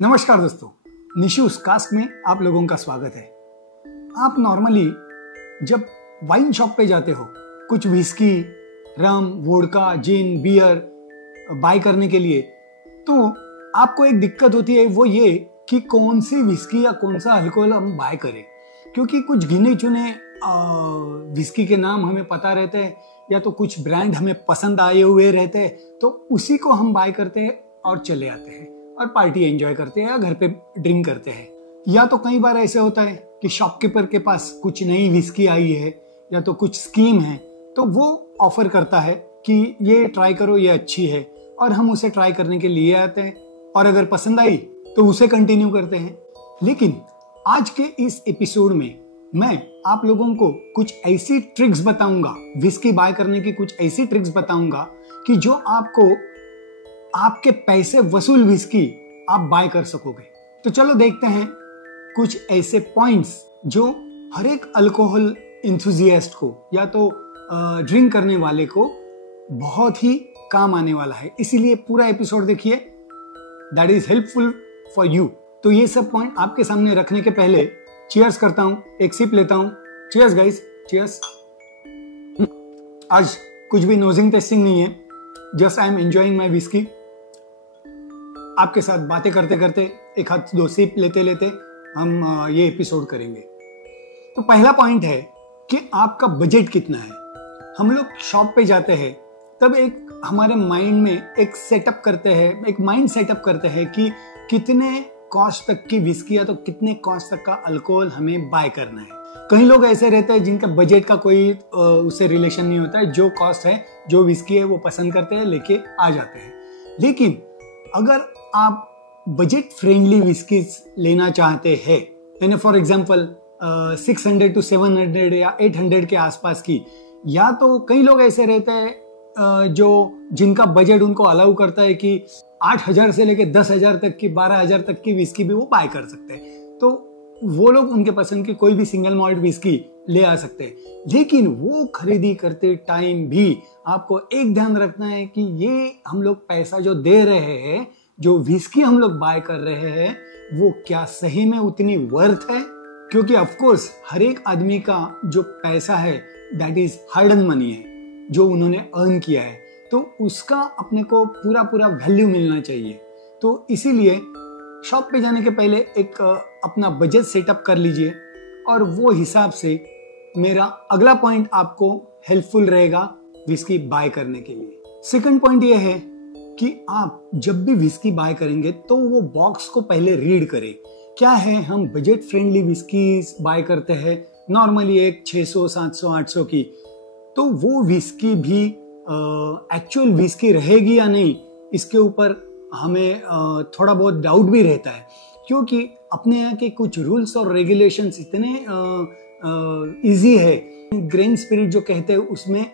नमस्कार दोस्तों, निशूस कास्ट में आप लोगों का स्वागत है। आप नॉर्मली जब वाइन शॉप पे जाते हो कुछ विस्की, रम, वोडका, जिन, बियर बाय करने के लिए, तो आपको एक दिक्कत होती है, वो ये कि कौन सी विस्की या कौन सा अल्कोहल हम बाय करें। क्योंकि कुछ गिने चुने विस्की के नाम हमें पता रहते हैं या तो कुछ ब्रांड हमें पसंद आए हुए रहते हैं, तो उसी को हम बाय करते हैं और चले आते हैं और पार्टी एंजॉय करते हैं या घर पे ड्रिंक करते हैं। या तो कई बार ऐसे होता है कि शॉपकीपर के पास कुछ नई विस्की आई है या तो कुछ स्कीम है, तो वो ऑफर करता है कि ये ट्राई करो, ये अच्छी है, और हम उसे ट्राई करने के लिए आते हैं और अगर पसंद आई तो उसे कंटिन्यू करते हैं। लेकिन आज के इस एपिसोड में मैं आप लोगों को कुछ ऐसी ट्रिक्स बताऊंगा, विस्की बाय करने की कुछ ऐसी ट्रिक्स बताऊंगा कि जो आपको आपके पैसे वसूल विस्की आप बाय कर सकोगे। तो चलो देखते हैं कुछ ऐसे पॉइंट्स जो हर एक अल्कोहल इंथुजियास्ट को या तो ड्रिंक करने वाले को बहुत ही काम आने वाला है। इसीलिए पूरा एपिसोड देखिए, that is helpful for you. तो ये सब पॉइंट आपके सामने रखने के पहले चीयर्स करता हूं, एक सिप लेता हूं। Cheers guys, cheers. आज कुछ भी नोजिंग टेस्टिंग नहीं है, just I am enjoying my whisky. आपके साथ बातें करते करते एक हाथ दो सिप लेते लेते हम ये एपिसोड करेंगे। तो पहला पॉइंट है कि आपका बजट कितना है। हम लोग शॉप पे जाते हैं तब एक हमारे माइंड में एक सेटअप करते हैं, एक माइंड सेटअप करते हैं कि कितने कॉस्ट तक की विस्की या तो कितने कॉस्ट तक का अल्कोहल हमें बाय करना है। कई लोग ऐसे रहते हैं जिनका बजट का कोई उससे रिलेशन नहीं होता है, जो कॉस्ट है, जो विस्की है वो पसंद करते हैं, लेके आ जाते हैं। लेकिन अगर आप बजट फ्रेंडली विस्कीज लेना चाहते हैं, यानी फॉर एग्जांपल 600 to 700 या 800 के आसपास की, या तो कई लोग ऐसे रहते हैं जो जिनका बजट उनको अलाउ करता है कि 8,000 से लेके 10,000 तक की, 12,000 तक की विस्की भी वो बाय कर सकते हैं। तो वो लोग उनके पसंद की कोई भी सिंगल मॉल्ट विस्की ले आ सकते हैं। लेकिन वो खरीदी करते टाइम भी आपको एक ध्यान रखना है कि ये हम लोग पैसा जो दे रहे हैं, जो विस्की हम लोग बाय कर रहे हैं, वो क्या सही में उतनी वर्थ है। क्योंकि ऑफ कोर्स हर एक आदमी का जो पैसा है that is hard earn money है, जो उन्होंने अर्न किया है, तो उसका अपने को पूरा पूरा वैल्यू मिलना चाहिए। तो इसीलिए शॉप पे जाने के पहले एक अपना बजट सेटअप कर लीजिए और वो हिसाब से मेरा अगला पॉइंट आपको हेल्पफुल रहेगा विस्की बाय करने के लिए। सेकंड पॉइंट ये है कि आप जब भी विस्की बाय करेंगे तो वो बॉक्स को पहले रीड करें। क्या है, हम बजट फ्रेंडली विस्की बाय करते हैं नॉर्मली एक 600, 700, 800 की, तो वो विस्की भी एक्चुअल विस्की रहेगी या नहीं, इसके ऊपर हमें थोड़ा बहुत डाउट भी रहता है। क्योंकि अपने यहाँ के कुछ रूल्स और रेगुलेशंस इतने इजी है, ग्रेन स्पिरिट जो कहते हैं उसमें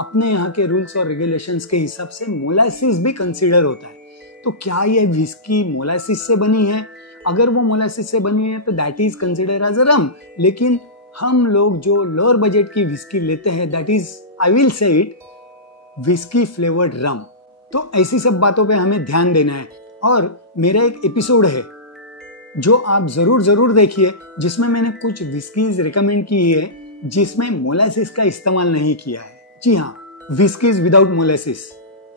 अपने यहाँ के रूल्स और रेगुलेशंस के हिसाब से मोलासिस भी कंसीडर होता है। तो क्या ये विस्की मोलासिस से बनी है? अगर वो मोलासिस से बनी है तो that is consider as a rum. लेकिन हम लोग जो लोअर बजट की विस्की लेते हैं, that is I will say it whisky flavoured rum. तो ऐसी सब बातों पे हमें ध्यान देना है। और मेरा एक एपिसोड है जो आप जरूर देखिए, जिसमें मैंने कुछ विस्कीज रिकमेंड की है जिसमें मोलासिस का इस्तेमाल नहीं किया है। जी हाँ, विस्कीज विदाउट मोलासिस।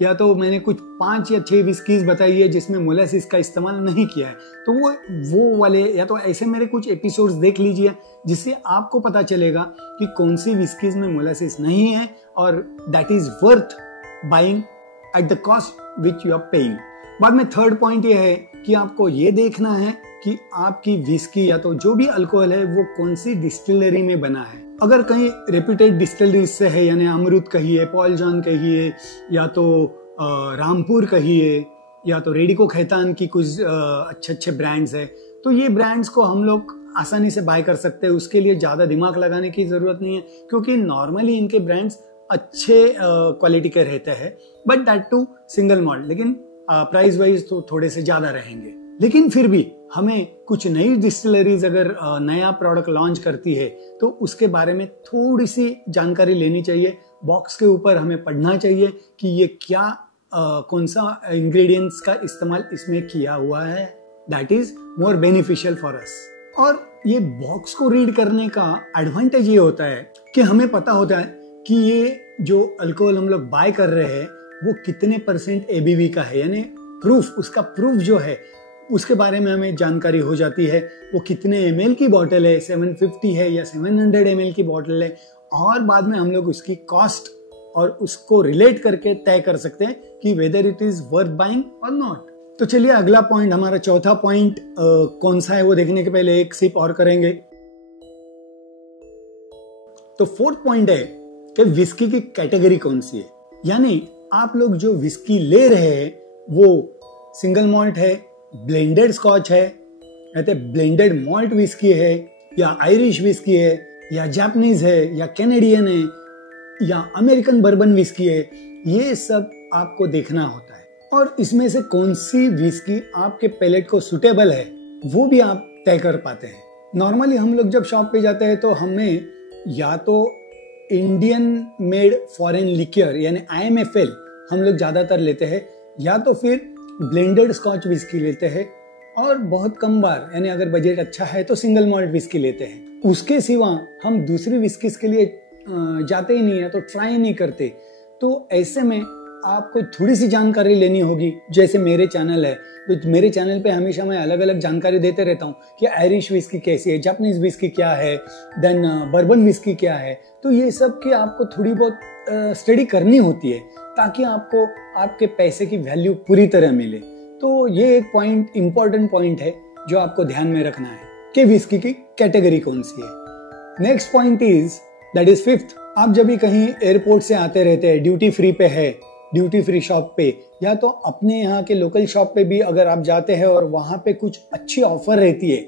या तो मैंने कुछ 5 या 6 विस्कीज बताई है जिसमें मोलासिस का इस्तेमाल नहीं किया है। तो वो वाले या तो ऐसे मेरे कुछ एपिसोड्स देख लीजिए, जिससे आपको पता चलेगा कि कौन सी विस्कीज में मोलासिस नहीं है और that is worth buying at the cost which you are paying. बाद में थर्ड पॉइंट ये है कि आपको ये देखना है कि आपकी विस्की या तो जो भी अल्कोहल है वो कौन सी डिस्टिलरी में बना है। अगर कहीं रेप्यूटेड डिस्टिलरीज से है, यानी अमृत कहिए, पॉल जॉन कहिए, या तो रामपुर कहिए, या तो रेडिको खैतान की कुछ अच्छे ब्रांड्स है, तो ये ब्रांड्स को हम लोग आसानी से बाय कर सकते हैं। उसके लिए ज्यादा दिमाग लगाने की जरूरत नहीं है, क्योंकि नॉर्मली इनके ब्रांड्स अच्छे क्वालिटी के रहते हैं, but that too single malt. लेकिन प्राइस वाइज तो थोड़े से ज्यादा रहेंगे। लेकिन फिर भी हमें कुछ नई डिस्टिलरीज अगर नया प्रोडक्ट लॉन्च करती है तो उसके बारे में थोड़ी सी जानकारी लेनी चाहिए। बॉक्स के ऊपर हमें पढ़ना चाहिए कि ये क्या कौन सा इंग्रेडिएंट्स का इस्तेमाल इसमें किया हुआ है। That is more beneficial for us. और ये बॉक्स को रीड करने का एडवांटेज ये होता है कि हमें पता होता है कि ये जो अल्कोहल हम लोग बाय कर रहे हैं वो कितने % ABV का है, यानी प्रूफ, उसका प्रूफ जो है उसके बारे में हमें जानकारी हो जाती है। वो कितने ml की बॉटल है, 750 है या 700 ml की बॉटल है, और बाद में हम लोग उसकी कॉस्ट और उसको रिलेट करके तय कर सकते हैं कि whether it is worth buying और नॉट। तो चलिए अगला पॉइंट, हमारा चौथा पॉइंट कौन सा है वो देखने के पहले एक सिप और करेंगे। तो फोर्थ पॉइंट है कि विस्की की कैटेगरी कौन सी है, यानी आप लोग जो विस्की ले रहे हैं वो सिंगल मॉल्ट है, ब्लेंडेड स्कॉच है, या तो ब्लेंडेड मॉल्ट विस्की है, या आयरिश विस्की है, या जापानीज है, या कैनेडियन है, या अमेरिकन बर्बन विस्की है। ये सब आपको देखना होता है, और इसमें से कौन सी विस्की आपके पैलेट को सुटेबल है वो भी आप तय कर पाते हैं। नॉर्मली हम लोग जब शॉप पे जाते हैं तो हमें या तो इंडियन मेड फॉरेन लिक्योर यानी IMFL हम लोग ज्यादातर लेते हैं, या तो फिर ब्लेंडेड स्कॉच विस्की लेते हैं, और बहुत कम बार यानी अगर बजट अच्छा है तो सिंगल मॉल्ट विस्की लेते हैं। उसके सिवा हम दूसरी विस्कीज के लिए जाते ही नहीं है, तो ट्राई नहीं करते। तो ऐसे में आपको थोड़ी सी जानकारी लेनी होगी। जैसे मेरे चैनल है, तो मेरे चैनल पे हमेशा मैं अलग अलग जानकारी देते रहता हूँ कि आयरिश विस्की कैसी है, जापानीज विस्की क्या है, देन बर्बन विस्की क्या है। तो ये सब की आपको थोड़ी बहुत स्टडी करनी होती है ताकि आपको आपके पैसे की वैल्यू पूरी तरह मिले। तो ये एक पॉइंट, इंपॉर्टेंट पॉइंट है जो आपको ध्यान में रखना है कि विस्की की कैटेगरी कौन सी है। Next point is that is fifth. आप जब भी कहीं एयरपोर्ट से आते रहते हैं, ड्यूटी फ्री पे है, ड्यूटी फ्री शॉप पे, या तो अपने यहाँ के लोकल शॉप पे भी अगर आप जाते हैं और वहां पे कुछ अच्छी ऑफर रहती है,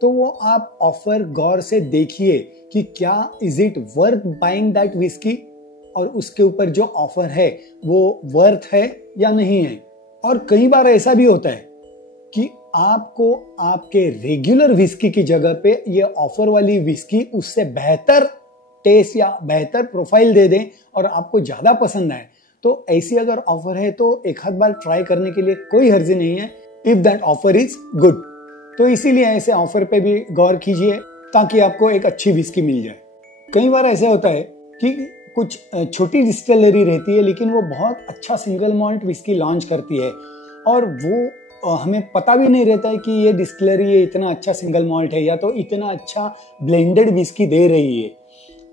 तो वो आप ऑफर गौर से देखिए कि क्या is it worth buying that whisky, और उसके ऊपर जो ऑफर है वो वर्थ है या नहीं है। और कई बार ऐसा भी होता है कि आपको आपके रेगुलर विस्की की जगह पे ये ऑफर वाली विस्की उससे बेहतर टेस्ट या बेहतर प्रोफाइल दे दें और आपको ज्यादा पसंद आए। तो ऐसी अगर ऑफर है तो एक आध बार ट्राई करने के लिए कोई हर्ज नहीं है, if that offer is good. तो इसीलिए ऐसे ऑफर पे भी गौर कीजिए ताकि आपको एक अच्छी विस्की मिल जाए। कई बार ऐसे होता है कि कुछ छोटी डिस्टिलरी रहती है लेकिन वो बहुत अच्छा सिंगल मॉल्ट विस्की लॉन्च करती है, और वो हमें पता भी नहीं रहता है कि ये डिस्टिलरी ये इतना अच्छा सिंगल मॉल्ट है या तो इतना अच्छा ब्लेंडेड विस्की दे रही है।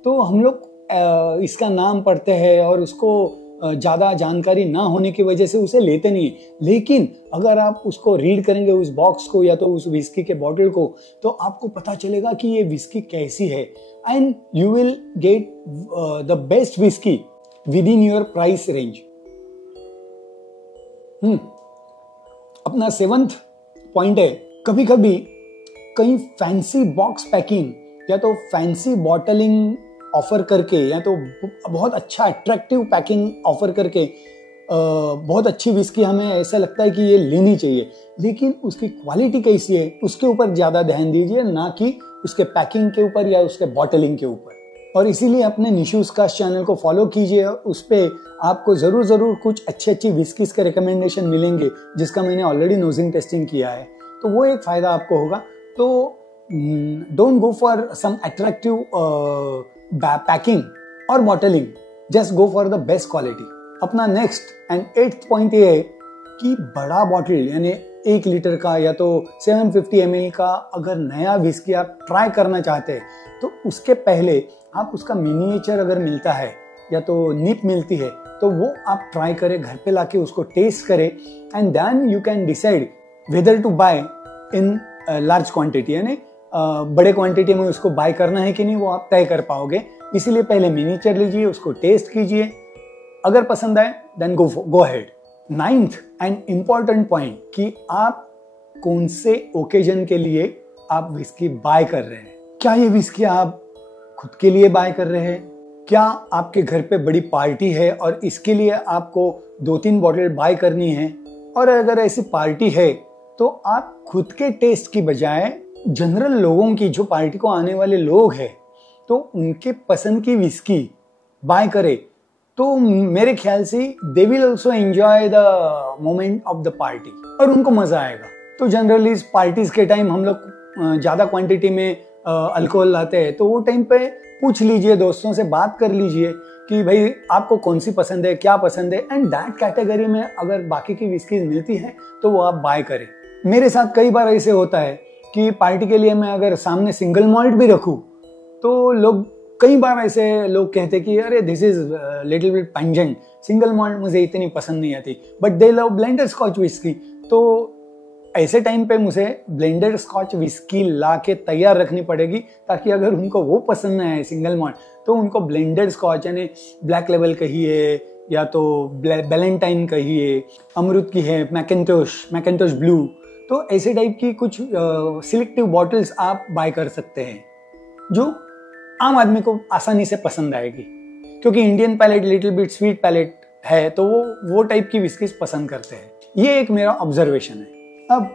तो हम लोग इसका नाम पढ़ते हैं और उसको ज़्यादा जानकारी ना होने की वजह से उसे लेते नहीं। लेकिन अगर आप उसको रीड करेंगे, उस बॉक्स को या तो उस विस्की के बॉटल को, तो आपको पता चलेगा कि ये विस्की कैसी है, and you will get the best whisky with in your price range. अपना 7th पॉइंट है, कभी कभी कई फैंसी बॉक्स पैकिंग या तो फैंसी बॉटलिंग ऑफर करके या तो बहुत अच्छा अट्रैक्टिव पैकिंग ऑफर करके बहुत अच्छी विस्की हमें ऐसा लगता है कि ये लेनी चाहिए, लेकिन उसकी क्वालिटी कैसी है उसके ऊपर ज्यादा ध्यान दीजिए, ना कि उसके पैकिंग के ऊपर या उसके बॉटलिंग के ऊपर। और इसीलिए अपने निशूज का चैनल को फॉलो कीजिए, उस पर आपको जरूर कुछ अच्छी विस्कीज के रिकमेंडेशन मिलेंगे जिसका मैंने ऑलरेडी नोजिंग टेस्टिंग किया है, तो वो एक फायदा आपको होगा। तो don't go for some attractive packing और bottling, just go for the best quality. अपना नेक्स्ट एंड 8th पॉइंट ये है कि बड़ा बॉटल यानी 1 लीटर का या तो 750 ml का अगर नया विस्की आप ट्राई करना चाहते हैं तो उसके पहले आप उसका मिनिएचर अगर मिलता है या तो निप मिलती है तो वो आप ट्राई करें, घर पे लाके उसको टेस्ट करें, and then you can decide whether to buy in large quantity, यानी बड़े क्वांटिटी में उसको बाय करना है कि नहीं वो आप तय कर पाओगे। इसीलिए पहले मिनिएचर लीजिए, उसको टेस्ट कीजिए, अगर पसंद आए then go ahead. 9th and important point कि आप कौन से ओकेजन के लिए आप विस्की बाय कर रहे हैं। क्या ये विस्की आप खुद के लिए बाय कर रहे हैं? क्या आपके घर पे बड़ी पार्टी है और इसके लिए आपको 2-3 बॉटल बाय करनी है? और अगर ऐसी पार्टी है तो आप खुद के टेस्ट की बजाय जनरल लोगों की, जो पार्टी को आने वाले लोग हैं, तो उनके पसंद की विस्की बाय करें, तो मेरे ख्याल से they will also enjoy the moment of the party और उनको मजा आएगा। तो जनरली पार्टीज के टाइम हम लोग ज़्यादा क्वांटिटी में अल्कोहल लाते हैं, तो वो टाइम पे पूछ लीजिए, दोस्तों से बात कर लीजिए कि भाई आपको कौन सी पसंद है, क्या पसंद है, एंड दैट कैटेगरी में अगर बाकी की विस्कीज मिलती है तो वो आप बाय करें। मेरे साथ कई बार ऐसे होता है कि पार्टी के लिए मैं अगर सामने सिंगल मॉल्ट भी रखूं तो लोग, कई बार ऐसे लोग कहते कि अरे this is little bit pungent, single malt मुझे इतनी पसंद नहीं आती, but they love blended Scotch whisky. तो ऐसे टाइम पे मुझे ब्लेंडेड स्कॉच विस्की ला के तैयार रखनी पड़ेगी, ताकि अगर उनको वो पसंद ना है सिंगल मॉल्ट, तो उनको ब्लेंडेड स्कॉच यानी ब्लैक लेवल कहिए या तो बैलेंटाइन कहिए, अमृत की है, मैकेंटोश ब्लू, तो ऐसे टाइप की कुछ सिलेक्टिव बॉटल्स आप बाय कर सकते हैं जो आम आदमी को आसानी से पसंद आएगी, क्योंकि Indian palate little bit sweet palate है, तो वो टाइप की विस्कीज पसंद करते हैं। ये एक मेरा ऑब्जर्वेशन है। अब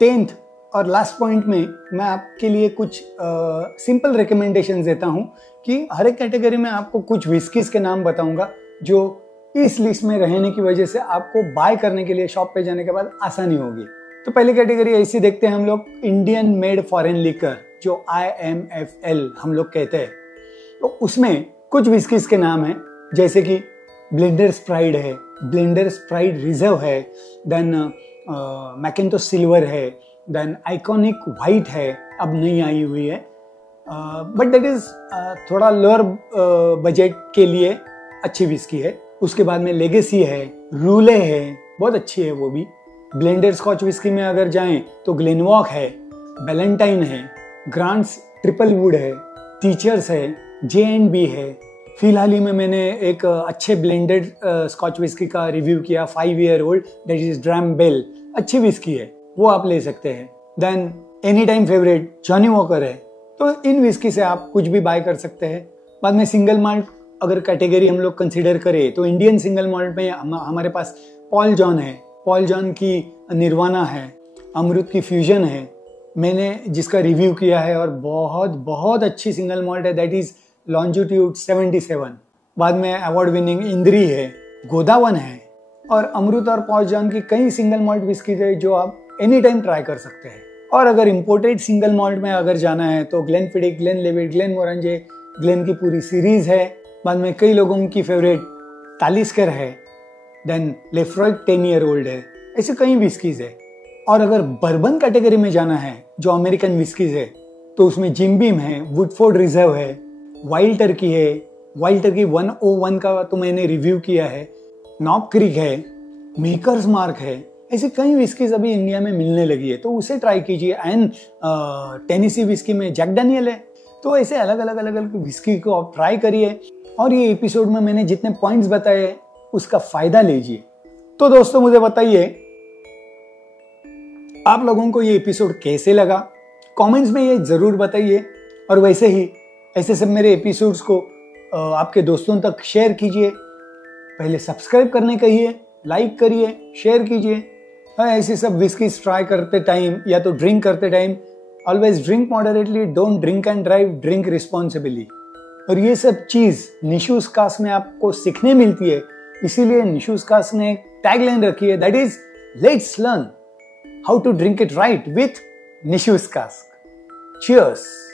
10th और लास्ट पॉइंट में मैं आपके लिए कुछ सिंपल रिकमेंडेशंस देता हूं कि हर एक कैटेगरी में आपको कुछ विस्कीज के नाम बताऊंगा जो इस लिस्ट में रहने की वजह से आपको बाय करने के लिए शॉप पे जाने के बाद आसानी होगी। तो पहली कैटेगरी ऐसी देखते हैं हम लोग, इंडियन मेड फॉरेन लिकर, जो IMFL हम लोग कहते हैं। तो उसमें कुछ विस्कीज के नाम हैं, जैसे कि ब्लेंडर्स प्राइड है, ब्लेंडर्स प्राइड रिजर्व है, देन मैकेंटोश सिल्वर है, देन आइकॉनिक व्हाइट है, अब नई आई हुई है, बट दैट इज थोड़ा लोअर बजट के लिए अच्छी विस्की है। उसके बाद में लेगेसी है, रूले है, बहुत अच्छी है वो भी। ब्लेंडेड स्कॉच विस्की में अगर जाएं तो ग्लेनवॉक है, बैलेंटाइन है, ग्रांट्स ट्रिपल वुड है, टीचर्स है, J&B है। फिलहाल ही में मैंने एक अच्छे ब्लेंडेड स्कॉच विस्की का रिव्यू किया, 5 year old, that is dram bell, अच्छी विस्की है, वो आप ले सकते हैं। Then any time favourite Johnnie Walker है। तो इन विस्की से आप कुछ भी बाय कर सकते हैं। बाद में सिंगल माल्ट अगर कैटेगरी हम लोग कंसीडर करें तो इंडियन सिंगल माल्ट में हमारे पास पॉल जॉन है, पॉल जॉन की निर्वाणा है, अमृत की फ्यूजन है, मैंने जिसका रिव्यू किया है, और बहुत बहुत अच्छी सिंगल माल्ट है, दैट इज लॉन्जिट्यूड 77। बाद में अवार्ड विनिंग इंद्री है, गोदावन है, और अमृत और पॉल जॉन की कई सिंगल माल्ट विस्कीज है जो आप एनी टाइम ट्राई कर सकते हैं। और अगर इंपोर्टेड सिंगल माल्ट में अगर जाना है तो ग्लेनफिडिक, ग्लेनलिवेट, ग्लेनमोरंजे, ग्लेन की पूरी सीरीज है। बाद में कई लोगों की फेवरेट तालिस्कर है, देन लेफ्रॉय 10 year old है, ऐसे कई विस्कीज है। और अगर बर्बन कैटेगरी में जाना है जो अमेरिकन विस्कीज है, तो उसमें जिम बीम है, वुडफोर्ड रिजर्व है, वाइल्ड टर्की है, वाइल्ड टर्की 101 का तो मैंने रिव्यू किया है, नॉब क्रीक है, मेकर्स मार्क है, ऐसे कई विस्कीज अभी इंडिया में मिलने लगी है, तो उसे ट्राई कीजिए। एंड टेनेसी विस्की में जैक डैनियल है। तो ऐसे अलग अलग विस्की को आप ट्राई करिए, और ये एपिसोड में मैंने जितने पॉइंट्स बताए उसका फायदा लीजिए। तो दोस्तों मुझे बताइए आप लोगों को ये एपिसोड कैसे लगा, कमेंट्स में ये जरूर बताइए। और वैसे ही ऐसे सब मेरे एपिसोड्स को आपके दोस्तों तक शेयर कीजिए। पहले सब्सक्राइब करने कहिए, लाइक करिए, शेयर कीजिए। ऐसे सब विस्कीज ट्राई करते टाइम या तो ड्रिंक करते time always drink moderately, don't drink and drive, drink responsibly. और ये सब चीज निशूज कास्ट में आपको सीखने मिलती है, इसीलिए निशूज कास्ट ने एक टैगलाइन रखी है, that is let's learn how to drink it right with Nishu's cast. Cheers.